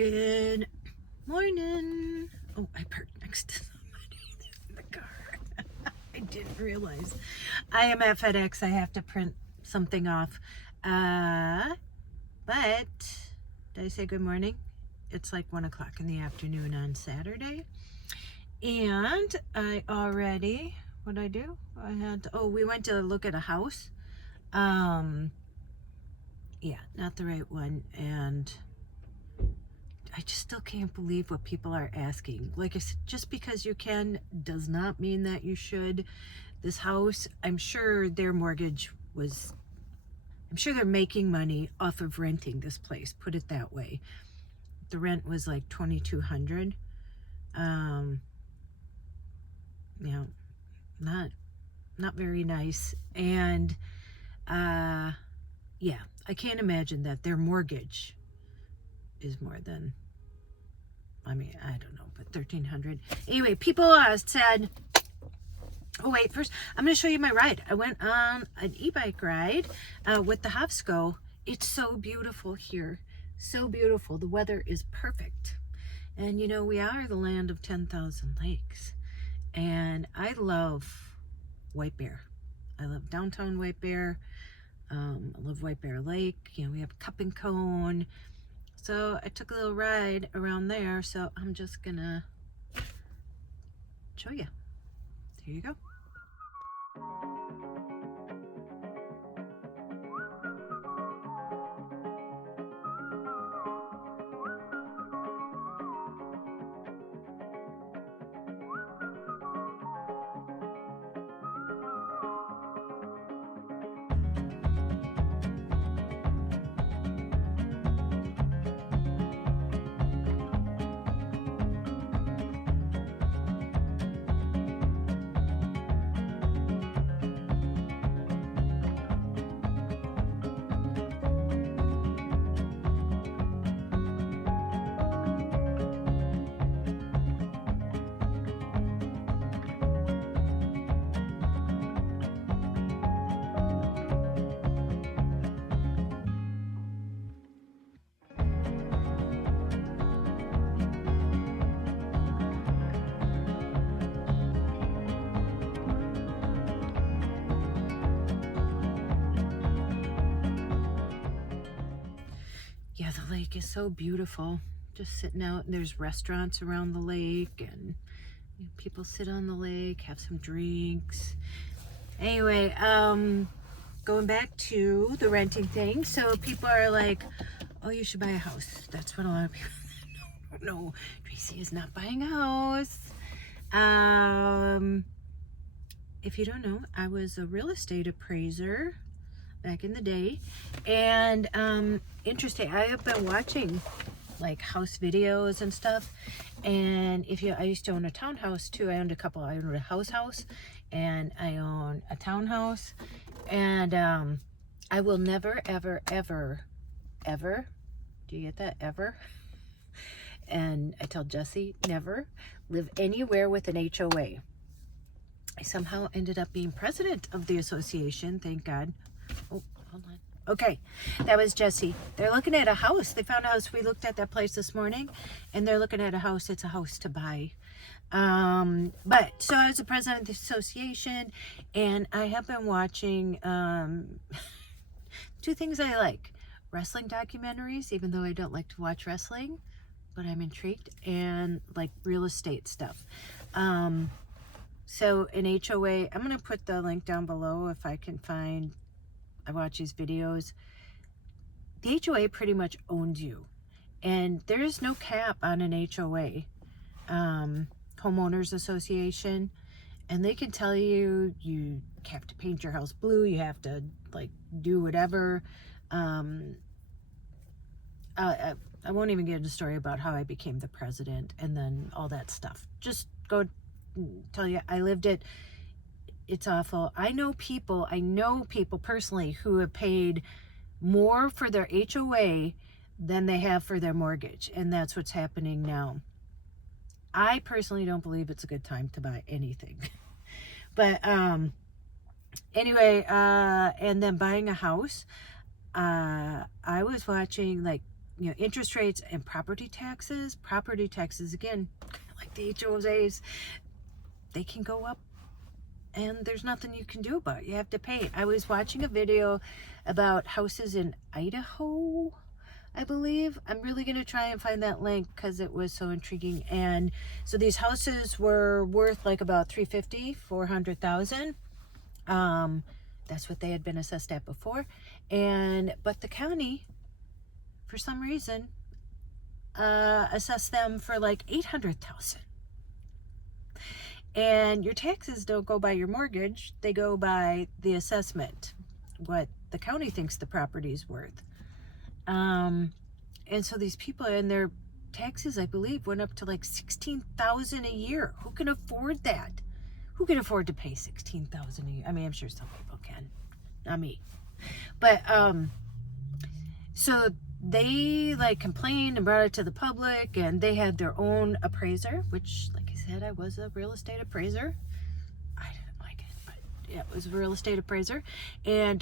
Good morning. Oh, I parked next to somebody in the car. I didn't realize. I am at FedEx. I have to print something off. But did I say good morning? It's like 1 o'clock in the afternoon on Saturday. And I already, what did I do? We went to look at a house. Yeah, not the right one. And I just still can't believe what people are asking. Like I said, just because you can does not mean that you should. This house, I'm sure their mortgage was, I'm sure they're making money off of renting this place, put it that way. The rent was like $2,200. You know, not very nice. And yeah, I can't imagine that their mortgage is more than, I mean, I don't know, but $1,300. Anyway, people said, oh wait, first I'm going to show you my ride. I went on an e-bike ride with the HOVSCO. It's so beautiful here. So beautiful. The weather is perfect. And you know, we are the land of 10,000 lakes. And I love White Bear. I love downtown White Bear. I love White Bear Lake. You know, we have Cup and Cone. So I took a little ride around there. So I'm just gonna show you. Here you go. Yeah, the lake is so beautiful. Just sitting out, and there's restaurants around the lake, and you know, people sit on the lake, have some drinks. Anyway, going back to the renting thing. So people are like, oh, you should buy a house. That's what a lot of people no, Tracey is not buying a house. If you don't know, I was a real estate appraiser back in the day, and interesting, I have been watching like house videos and stuff. And I used to own a townhouse too. I owned a house and I own a townhouse. And I will never ever do you get that, ever? And I tell Jesse, never live anywhere with an HOA. I somehow ended up being president of the association, thank God. Oh, hold on. Okay, that was Jesse. They're looking at a house. They found a house. We looked at that place this morning, and they're looking at a house. It's a house to buy. But so I was the president of the association, and I have been watching two things I like: wrestling documentaries, even though I don't like to watch wrestling, but I'm intrigued, and like real estate stuff. So an HOA, I'm going to put the link down below if I can find. I watch these videos. The HOA pretty much owns you, and there's no cap on an HOA, homeowners association, and they can tell you have to paint your house blue, you have to like do whatever. I won't even get into a story about how I became the president and then all that stuff. Just go tell you I lived it. It's awful. I know people personally who have paid more for their HOA than they have for their mortgage, and that's what's happening now. I personally don't believe it's a good time to buy anything. But anyway, and then buying a house. I was watching like you know, interest rates and property taxes. Property taxes, again, like the HOAs, they can go up and there's nothing you can do about it. You have to pay. I was watching a video about houses in Idaho, I believe. I'm really going to try and find that link because it was so intriguing. And so these houses were worth like about $400,000. That's what they had been assessed at before. But the county, for some reason, assessed them for like $800,000. And your taxes don't go by your mortgage, they go by the assessment, what the county thinks the property's worth. And so these people, and their taxes, I believe, went up to like $16,000 a year. Who can afford that? Who can afford to pay $16,000 a year? I mean, I'm sure some people can, not me. But so they like complained and brought it to the public, and they had their own appraiser, which, like I said, I was a real estate appraiser. I didn't like it, but yeah, it was a real estate appraiser. And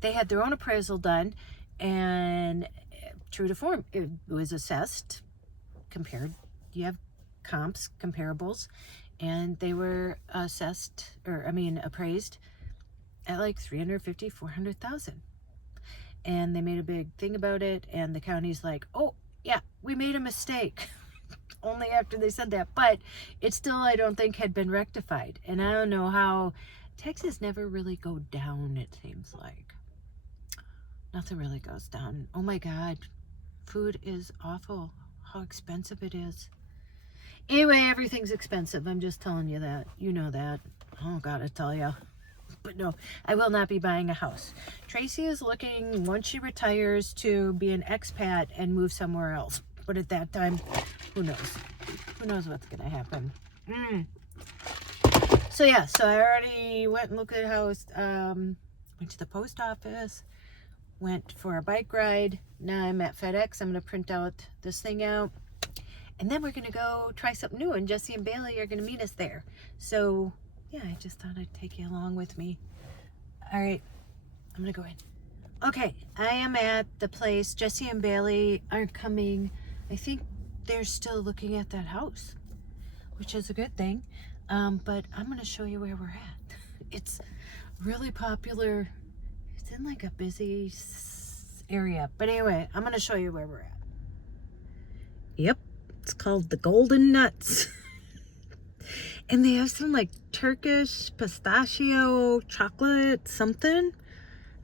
they had their own appraisal done, and true to form, it was assessed, compared. You have comps, comparables, and they were assessed, appraised at like $350,000, $400,000. And they made a big thing about it, and the county's like, oh yeah, we made a mistake. Only after they said that, but it still, I don't think, had been rectified. And I don't know how taxes never really go down, it seems like. Nothing really goes down. Oh my God, food is awful, how expensive it is. Anyway, everything's expensive. I'm just telling you that. You know that. Oh God, I tell you. But no, I will not be buying a house. Tracey is looking, once she retires, to be an expat and move somewhere else. But at that time, who knows? Who knows what's going to happen? So yeah, so I already went and looked at a house. Went to the post office. Went for a bike ride. Now I'm at FedEx. I'm going to print out this thing out. And then we're going to go try something new. And Jesse and Bailey are going to meet us there. So yeah, I just thought I'd take you along with me. All right, I'm gonna go in. Okay, I am at the place. Jesse and Bailey are coming. I think they're still looking at that house, which is a good thing. But I'm gonna show you where we're at. It's really popular. It's in like a busy area. But anyway, I'm gonna show you where we're at. Yep, it's called the Golden Nuts. And they have some like Turkish pistachio chocolate something.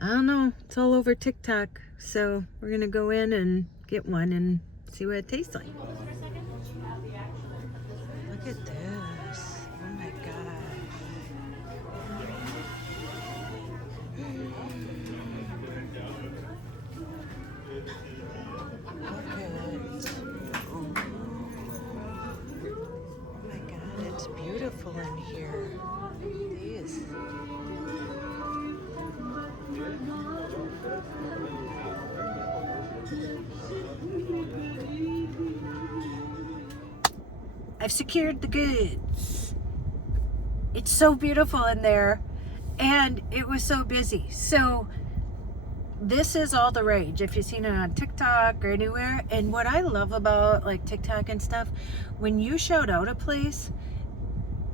I don't know. It's all over TikTok. So we're going to go in and get one and see what it tastes like. Look at this. Oh my God. Look at it. It's beautiful in here. These. I've secured the goods. It's so beautiful in there, and it was so busy. So this is all the rage if you've seen it on TikTok or anywhere. And what I love about like TikTok and stuff, when you shout out a place,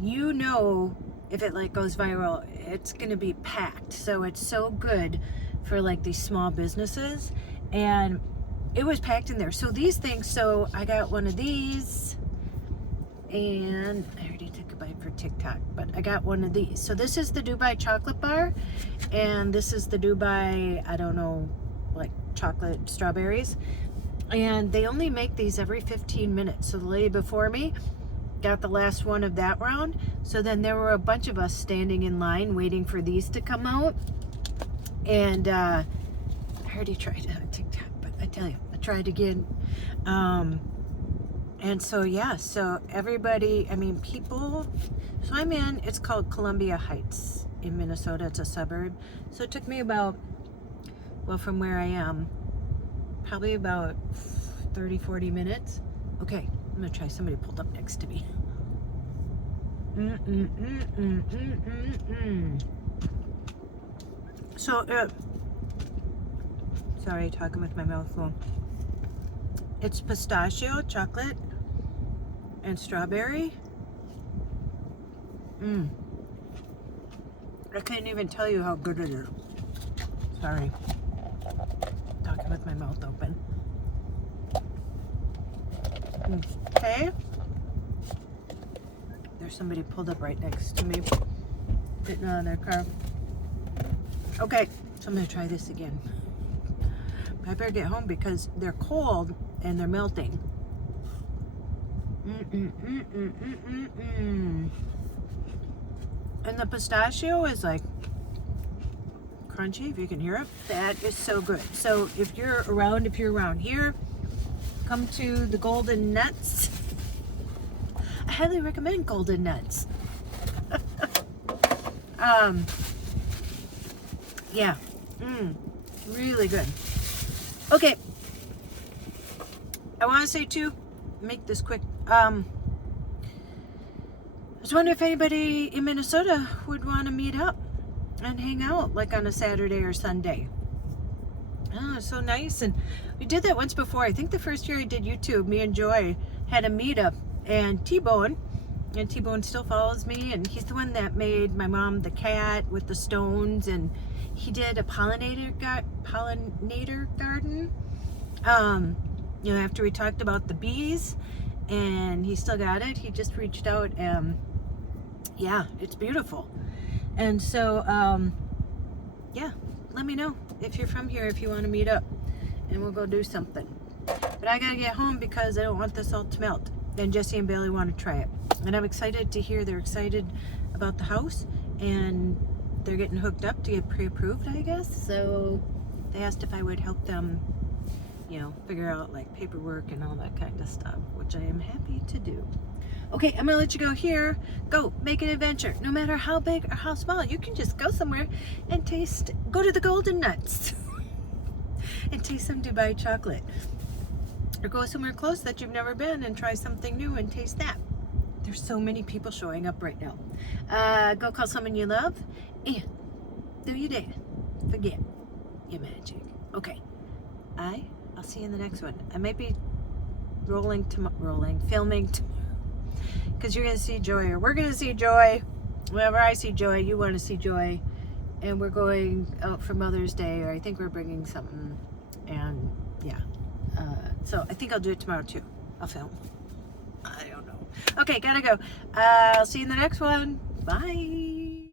you know, if it like goes viral, it's gonna be packed. So it's so good for like these small businesses, and it was packed in there. So these things, so I got one of these, and I already took a bite for TikTok, but I got one of these. So this is the Dubai chocolate bar, and this is the Dubai, I don't know, like chocolate strawberries. And they only make these every 15 minutes. So the lady before me got the last one of that round. So then there were a bunch of us standing in line waiting for these to come out. And I already tried it on TikTok, but I tell you, I tried again. And so yeah, so everybody, I mean, people, so I'm in, it's called Columbia Heights in Minnesota. It's a suburb. So it took me about, well, from where I am, probably about 30-40 minutes. Okay, I'm gonna try. Somebody pulled up next to me. So sorry, talking with my mouth full. It's pistachio, chocolate, and strawberry. I can't even tell you how good it is. Sorry. Talking with my mouth open. Okay. There's somebody pulled up right next to me. Getting out of their car. Okay, so I'm going to try this again. I better get home because they're cold and they're melting. And the pistachio is like crunchy, if you can hear it. That is so good. So if you're around here, come to the Golden Nuts. I highly recommend Golden Nuts. Yeah, really good. Okay, I want to say too, make this quick. I was wondering if anybody in Minnesota would want to meet up and hang out like on a Saturday or Sunday. Oh, it's so nice. And we did that once before. I think the first year I did YouTube, me and Joy had a meetup, and T-Bone still follows me, and he's the one that made my mom the cat with the stones, and he did a pollinator garden. You know, after we talked about the bees, and he still got it. He just reached out, and yeah, it's beautiful. And so, yeah, let me know if you're from here, if you want to meet up, and we'll go do something. But I gotta get home because I don't want this all to melt. And Jesse and Bailey want to try it. And I'm excited to hear they're excited about the house, and they're getting hooked up to get pre-approved, I guess. So they asked if I would help them, you know, figure out like paperwork and all that kind of stuff, which I am happy to do. Okay, I'm gonna let you go here. Go make an adventure. No matter how big or how small, you can just go somewhere and go to the Golden Nuts and taste some Dubai chocolate. Or go somewhere close that you've never been and try something new and taste that. There's so many people showing up right now. Go call someone you love, and do you dare forget your magic. Okay, I'll see you in the next one. I might be filming tomorrow, because you're gonna see Joy, or we're gonna see Joy. Whenever I see Joy, you want to see Joy, and we're going out for Mother's Day, or I think we're bringing something, and yeah. So I think I'll do it tomorrow too. I'll film. I don't know. Okay, gotta go. I'll see you in the next one. Bye.